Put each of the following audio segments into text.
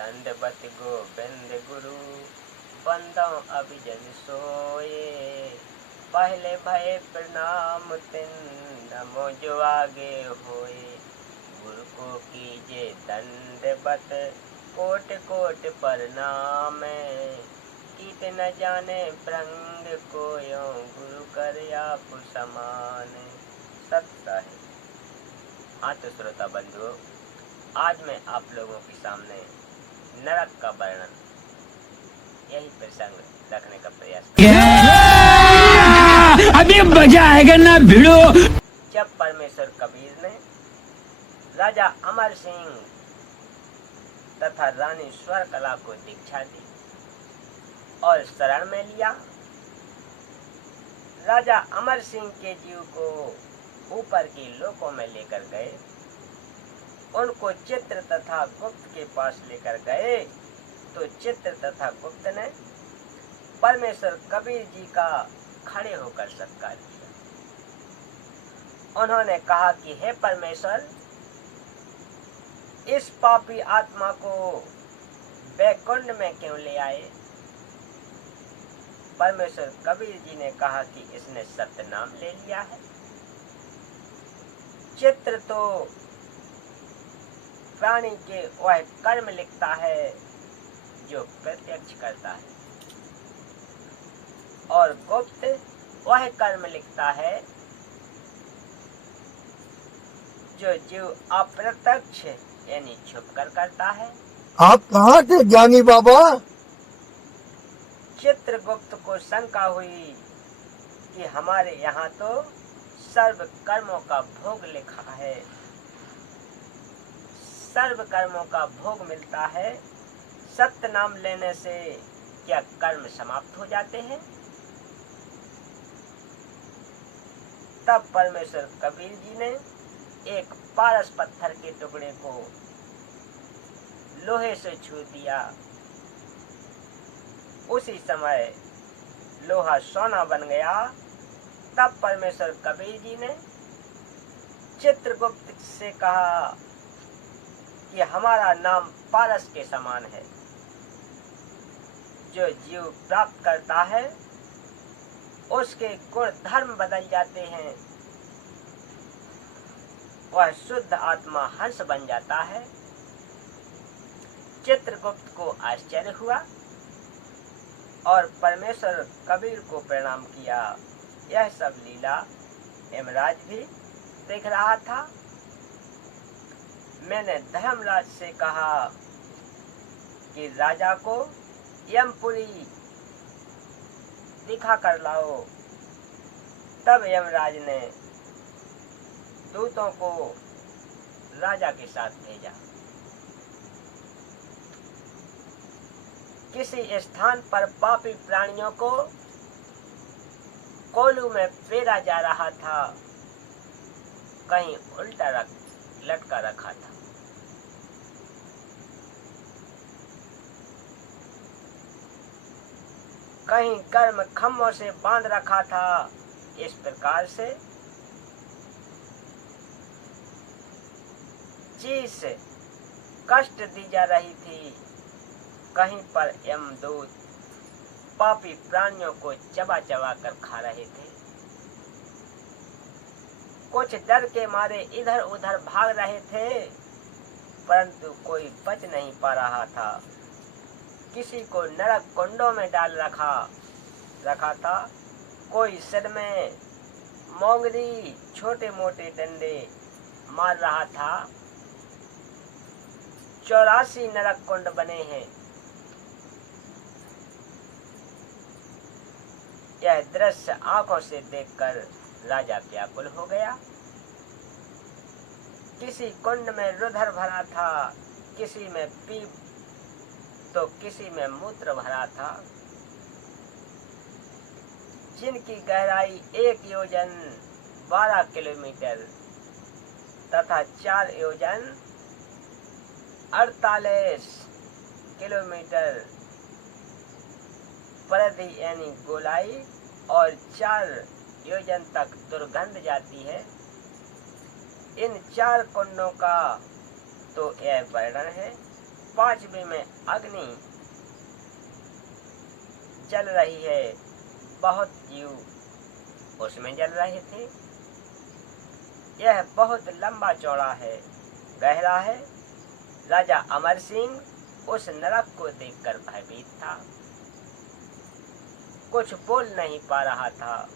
दंडवत गोविंद गुरु, बंदो अभिजन सोए। पहले भय प्रणाम तिन, नमो जो आगे होए। गुरु को कीजे दंडवत, कोट कोट प्रणाम। कीट न जाने भ्रंग कोयो, गुरु कर आप समान। सत्य है। हाँ तो श्रोता बंधुओं, आज मैं आप लोगों के सामने नरक का वर्णन, यही प्रसंग रखने का प्रयास अभी मजा आएगा ना भिड़ो। जब परमेश्वर कबीर ने राजा अमर सिंह तथा रानी स्वरकला को दीक्षा दी और शरण में लिया, राजा अमर सिंह के जीव को ऊपर के लोकों में लेकर गए। उनको चित्र तथा गुप्त के पास लेकर गए तो चित्र तथा गुप्त ने परमेश्वर कबीर जी का खड़े होकर सत्कार किया। उन्होंने कहा कि हे परमेश्वर, इस पापी आत्मा को वैकुंठ में क्यों ले आए? परमेश्वर कबीर जी ने कहा कि इसने सत्य नाम ले लिया है। चित्र तो प्राणी के वह कर्म लिखता है जो प्रत्यक्ष करता है, और गुप्त वह कर्म लिखता है जो जीव अप्रत्यक्ष यानी छुप कर करता है। आप कहाँ थे ज्ञानी बाबा? चित्रगुप्त को शंका हुई कि हमारे यहाँ तो सर्व कर्मों का भोग लिखा है, सर्व कर्मों का भोग मिलता है, सत्य नाम लेने से क्या कर्म समाप्त हो जाते हैं? तब परमेश्वर कबीर जी ने एक पारस पत्थर के टुकड़े को लोहे से छू दिया। उसी समय लोहा सोना बन गया। तब परमेश्वर कबीर जी ने चित्रगुप्त से कहा कि हमारा नाम पारस के समान है। जो जीव प्राप्त करता है उसके गुण धर्म बदल जाते हैं, वह शुद्ध आत्मा हंस बन जाता है। चित्रगुप्त को आश्चर्य हुआ और परमेश्वर कबीर को प्रणाम किया। यह सब लीला यमराज भी देख रहा था। मैंने धर्मराज से कहा कि राजा को यमपुरी दिखा कर लाओ। तब यमराज ने दूतों को राजा के साथ भेजा। किसी स्थान पर पापी प्राणियों को कोलू में फेरा जा रहा था, कहीं उल्टा लटका रखा था। कहीं गर्म खम्भों से बांध रखा था। इस प्रकार से चीज कष्ट दी जा रही थी। कहीं पर यमदूत पापी प्राणियों को चबा चबा कर खा रहे थे। कुछ डर के मारे इधर उधर भाग रहे थे, परंतु कोई बच नहीं पा रहा था। किसी को नरक कुंडों में डाल रखा था। कोई सिर में मोंगरी छोटे मोटे डंडे मार रहा था। 84 नरक कुंड बने हैं। यह दृश्य आंखों से देखकर राजा व्याकुल हो गया। किसी कुंड में रुधिर भरा था, किसी में पीप तो किसी में मूत्र भरा था। जिनकी गहराई 1 योजन 12 किलोमीटर तथा 4 योजन 48 किलोमीटर परिधि यानी गोलाई और 4 योजन तक दुर्गंध जाती है। इन 4 कुंडों का तो यह वर्णन है। पांचवी में अग्नि जल रही है, बहुत जीव उसमें जल रहे थे। यह बहुत लंबा चौड़ा है, गहरा है। राजा अमर सिंह उस नरक को देखकर भयभीत था, कुछ बोल नहीं पा रहा था।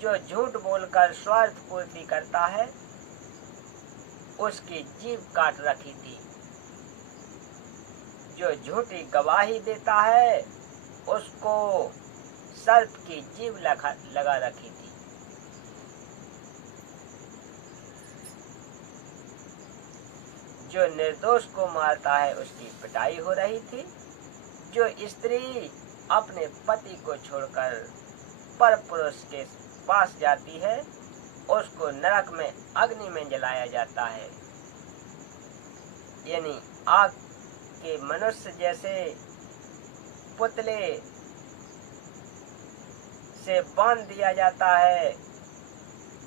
जो झूठ बोलकर स्वार्थ पूर्ति करता है, उसकी जीभ काट रखी थी। जो झूठी गवाही देता है, उसको सर्प की जीभ लगा रखी थी। जो निर्दोष को मारता है, उसकी पिटाई हो रही थी। जो स्त्री अपने पति को छोड़कर पर पुरुष के पास जाती है, उसको नरक में अग्नि में जलाया जाता है, यानी आग के मनुष्य जैसे पुतले से बांध दिया जाता है।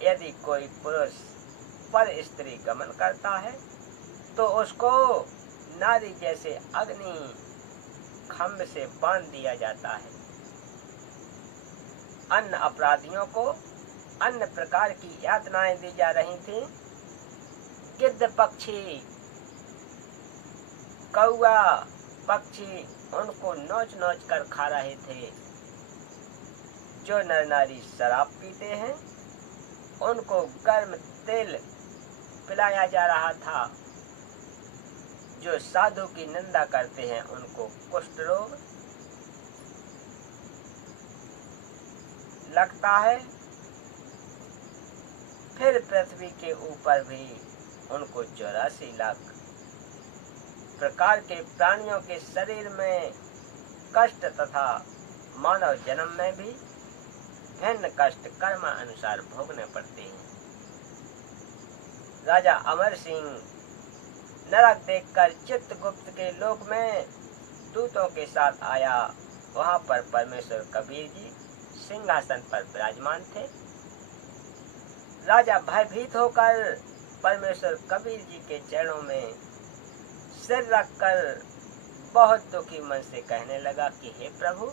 यदि कोई पुरुष पर स्त्री गमन करता है, तो उसको नारी जैसे अग्नि खम्भ से बांध दिया जाता है। अन्य अपराधियों को अन्य प्रकार की यातनाएं दी जा रही थी। गिद्ध पक्षी, कौआ पक्षी उनको नोच नोच कर खा रहे थे। जो नर नारी शराब पीते हैं, उनको गर्म तेल पिलाया जा रहा था। जो साधु की निंदा करते हैं, उनको कुष्ठ रोग लगता है। फिर पृथ्वी के ऊपर भी उनको 84 लाख प्रकार के प्राणियों के शरीर में कष्ट तथा मानव जन्म में भी भिन्न कष्ट कर्म अनुसार भोगने पड़ते हैं। राजा अमर सिंह नरक देखकर चित्रगुप्त के लोक में दूतों के साथ आया। वहां पर परमेश्वर कबीर जी सिंहासन पर विराजमान थे। राजा भयभीत होकर परमेश्वर कबीर जी के चरणों में सिर रखकर बहुत दुखी मन से कहने लगा कि हे प्रभु,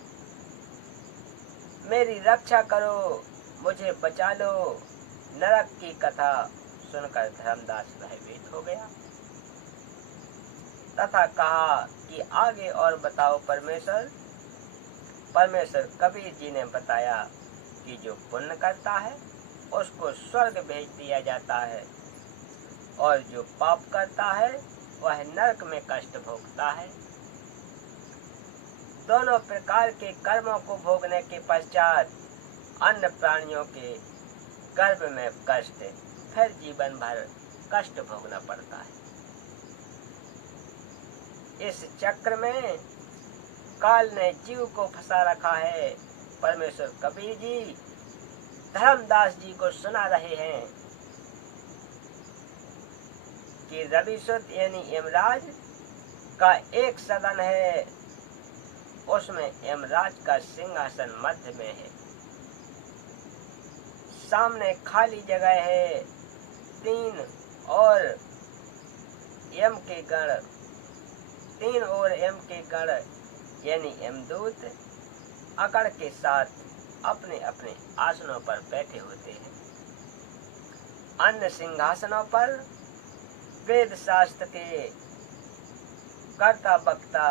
मेरी रक्षा करो, मुझे बचा लो। नरक की कथा सुनकर धर्मदास भयभीत हो गया तथा कहा कि आगे और बताओ परमेश्वर। परमेश्वर कबीर जी ने बताया कि जो पुण्य करता है, उसको स्वर्ग भेज दिया जाता है, और जो पाप करता है, वह नरक में कष्ट भोगता है। दोनों प्रकार के कर्मों को भोगने के पश्चात अन्य प्राणियों के गर्भ में कष्ट, फिर जीवन भर कष्ट भोगना पड़ता है। इस चक्र में काल ने जीव को फंसा रखा है। परमेश्वर कबीर जी धर्मदास जी को सुना रहे हैं कि रविशुद्ध यानी यमराज का एक सदन है, उसमें यमराज का सिंहासन मध्य में है। सामने खाली जगह है, 3 और यम के गण, 3 और यम के गण यानी यमदूत अकड़ के साथ अपने अपने आसनों पर बैठे होते हैं। अन्य सिंहासनों पर वेद शास्त्र के कर्ता वक्ता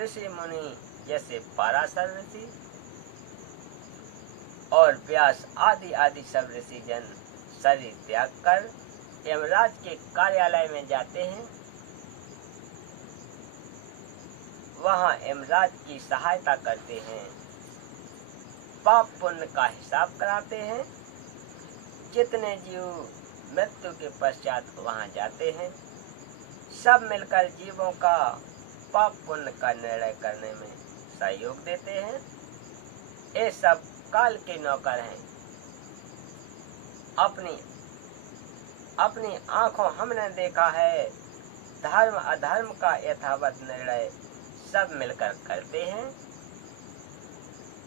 ऋषि मुनि जैसे पाराशर ऋषि और व्यास आदि आदि सब ऋषि जन शरीर त्याग कर यमराज के कार्यालय में जाते हैं। वहां यमराज की सहायता करते हैं, पाप पुण्य का हिसाब कराते हैं। जितने जीव मृत्यु के पश्चात वहां जाते हैं, सब मिलकर जीवों का पाप पुण्य का निर्णय करने में सहयोग देते हैं। ये सब काल के नौकर हैं। अपनी आंखों हमने देखा है, धर्म अधर्म का यथावत निर्णय सब मिलकर करते हैं।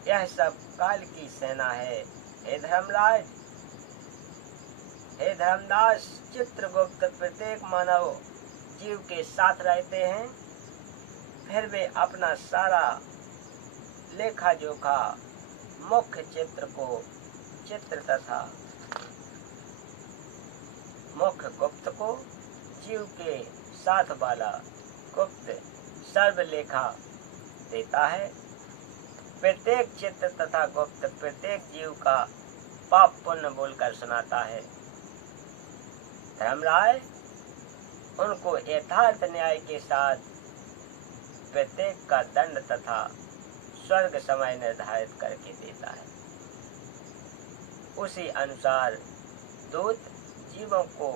यह सब काल की सेना है। हे धर्मराज, हे धर्मदास, चित्रगुप्त प्रत्येक मानव जीव के साथ रहते हैं, फिर वे अपना सारा लेखा जोखा मुख्य चित्र तथा मुख्य गुप्त को जीव के साथ वाला गुप्त सर्वलेखा देता है। प्रत्येक चित्र तथा गुप्त प्रत्येक जीव का पाप पुण्य बोलकर सुनाता है। धर्मराय उनको यथार्थ न्याय के साथ प्रत्येक का दंड तथा स्वर्ग समय निर्धारित करके देता है। उसी अनुसार दूत जीवों को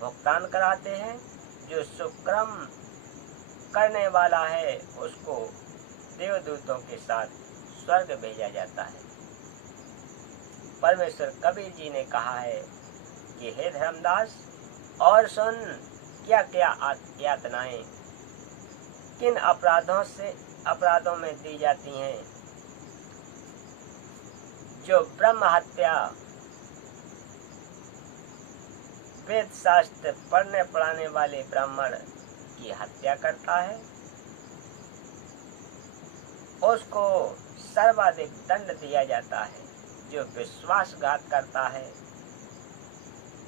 भुगतान कराते हैं। जो सुक्रम करने वाला है उसको देवदूतों के साथ स्वर्ग भेजा जाता है। परमेश्वर कबीर जी ने कहा है कि हे धर्मदास, और सुन क्या क्या यातनाएं किन अपराधों में दी जाती हैं। जो ब्रह्म हत्या वेद शास्त्र पढ़ने पढ़ाने वाले ब्राह्मण की हत्या करता है, उसको सर्वाधिक दंड दिया जाता है। जो विश्वासघात करता है,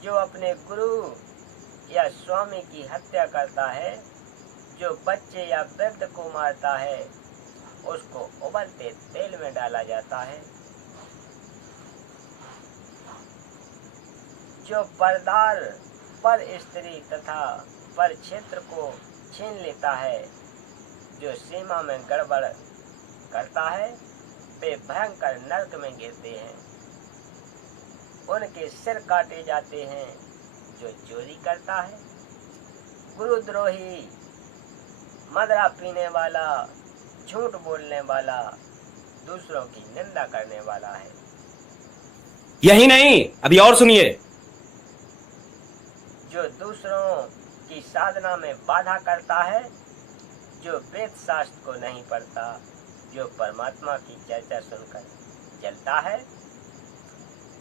जो अपने गुरु या स्वामी की हत्या करता है, जो बच्चे या वृद्ध को मारता है, उसको उबलते तेल में डाला जाता है। जो परदार पर स्त्री तथा पर क्षेत्र को छीन लेता है, जो सीमा में गड़बड़ करता है, वे भयंकर नरक में गिरते हैं। उनके सिर काटे जाते हैं। जो चोरी करता है, गुरुद्रोही, मदरा पीने वाला, झूठ बोलने वाला, दूसरों की निंदा करने वाला है। यही नहीं, अभी और सुनिए। जो दूसरों की साधना में बाधा करता है, जो वेद शास्त्र को नहीं पढ़ता, जो परमात्मा की चर्चा सुनकर जलता है,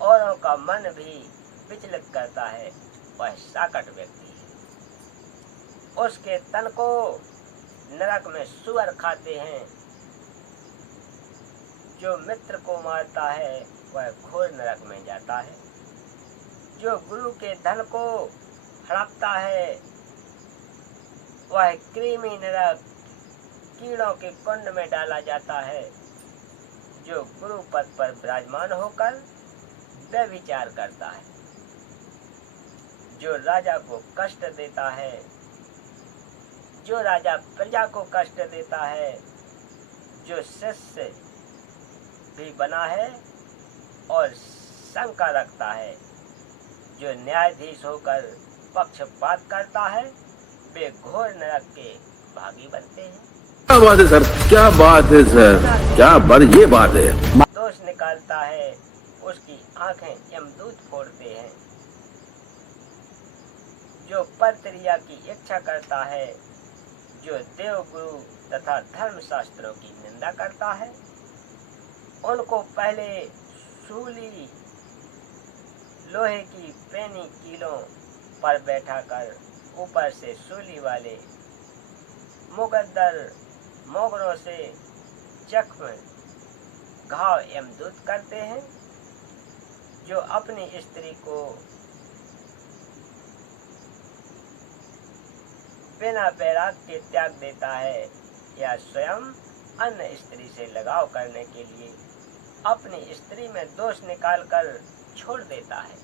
औरों का मन भी विचलित करता है, वह साकट व्यक्ति है। उसके तन को नरक में सुअर खाते हैं। जो मित्र को मारता है वह घोर नरक में जाता है। जो गुरु के धन को हड़पता है वह कृमि नरक कीड़ों के कुंड में डाला जाता है। जो गुरु पद पर विराजमान होकर व्यभिचार करता है, जो राजा को कष्ट देता है, जो राजा प्रजा को कष्ट देता है, जो शिष्य भी बना है और शंका रखता है, जो न्यायाधीश होकर पक्षपात करता है, वे घोर नरक के भागी बनते हैं। क्या बात है सर, क्या बात है सर, क्या ये बात है। दोष निकालता है, उसकी आंखें यमदूत फोड़ते हैं। जो परक्रिया की इच्छा करता है, जो देव गुरु तथा धर्म शास्त्रों की निंदा करता है, उनको पहले सूली लोहे की पैनी कीलों पर बैठाकर ऊपर से सूली वाले मुकद्दर मोगरों से जख्म घाव यमदूत करते हैं। जो अपनी स्त्री को बिना वैराग के त्याग देता है या स्वयं अन्य स्त्री से लगाव करने के लिए अपनी स्त्री में दोष निकालकर छोड़ देता है,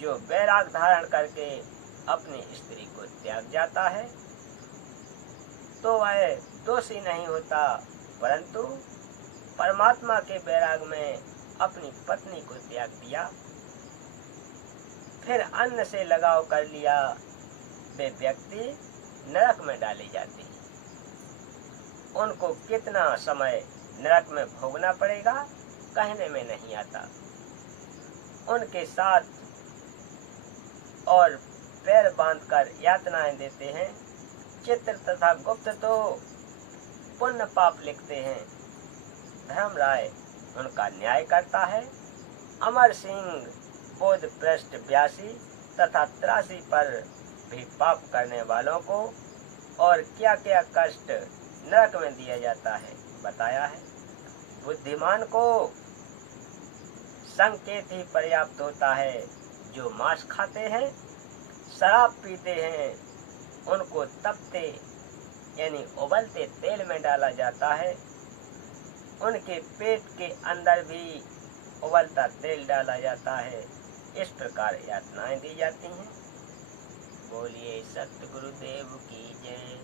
जो वैराग धारण करके अपनी स्त्री को त्याग जाता है, तो वह दोषी नहीं होता, परंतु परमात्मा के वैराग में अपनी पत्नी को त्याग दिया, फिर अन्न से लगाव कर लिया, वे व्यक्ति नरक में डाले जाते हैं। उनको कितना समय नरक में भोगना पड़ेगा कहने में नहीं आता। उनके साथ और पैर बांधकर यातनाएं देते हैं। चित्र तथा गुप्त तो पुण्य पाप लिखते हैं। धर्मराय उनका न्याय करता है। अमर सिंह बोध पृष्ठ 82 तथा 83 पर भी पाप करने वालों को और क्या क्या कष्ट नरक में दिया जाता है बताया है। बुद्धिमान को संकेत ही पर्याप्त होता है। जो मांस खाते हैं, शराब पीते हैं, उनको तपते यानी उबलते तेल में डाला जाता है। उनके पेट के अंदर भी उबलता तेल डाला जाता है। इस प्रकार यातनाएं दी जाती हैं। बोलिए सतगुरुदेव की जय।